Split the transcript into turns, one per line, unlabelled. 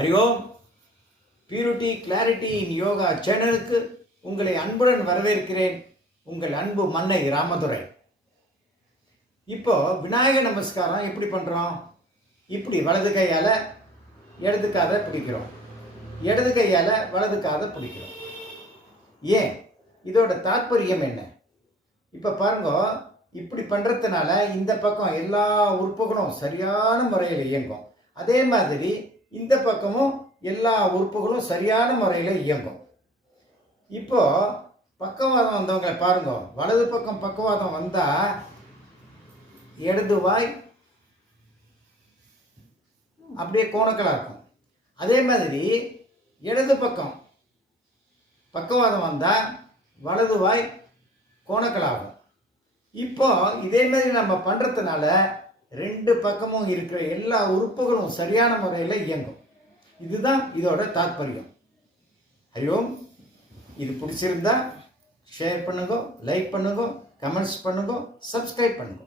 Hari Om purity clarity in yoga சேனலுக்கு உங்களை அன்புடன் வரவேற்கிறேன். உங்கள் அன்பு மன்னை ராமதுரை. இப்போ விநாயக நமஸ்காரம் எப்படி பண்ணுறோம் இப்படி வலது கையால் இடது காதை பிடிக்கிறோம். இடது கையால் வலது காதை பிடிக்கிறோம். ஏன்? இதோட தாற்பயம் என்ன? இப்போ பாருங்க இப்படி பண்ணுறதுனால இந்த பக்கம் எல்லா உறுப்புகளும் சரியான முறையில் இயங்கும். அதே மாதிரி இந்த பக்கமும் எல்லா உறுப்புகளும் சரியான முறையில் இயங்கும். இப்போது பக்கவாதம் வந்தவங்க பாருங்க. வலது பக்கம் பக்கவாதம் வந்தால் இடது வாய் அப்படியே கோணக்கலாக இருக்கும். அதே மாதிரி இடது பக்கம் பக்கவாதம் வந்தால் வலது வாய் கோணக்கலாகும் இப்போ இதே மாதிரி நம்ம பண்ணுறதுனால ரெண்டு பக்கமும் இருக்கிற எல்லா உறுப்புகளும் சரியான முறையில் இயங்கும். இதுதான் இதோட தாற்பயம் ஹரிஓம் இது பிடிச்சிருந்தா ஷேர் பண்ணுங்க லைக் பண்ணுங்க கமெண்ட்ஸ் பண்ணுங்க சப்ஸ்கிரைப்
பண்ணுங்க.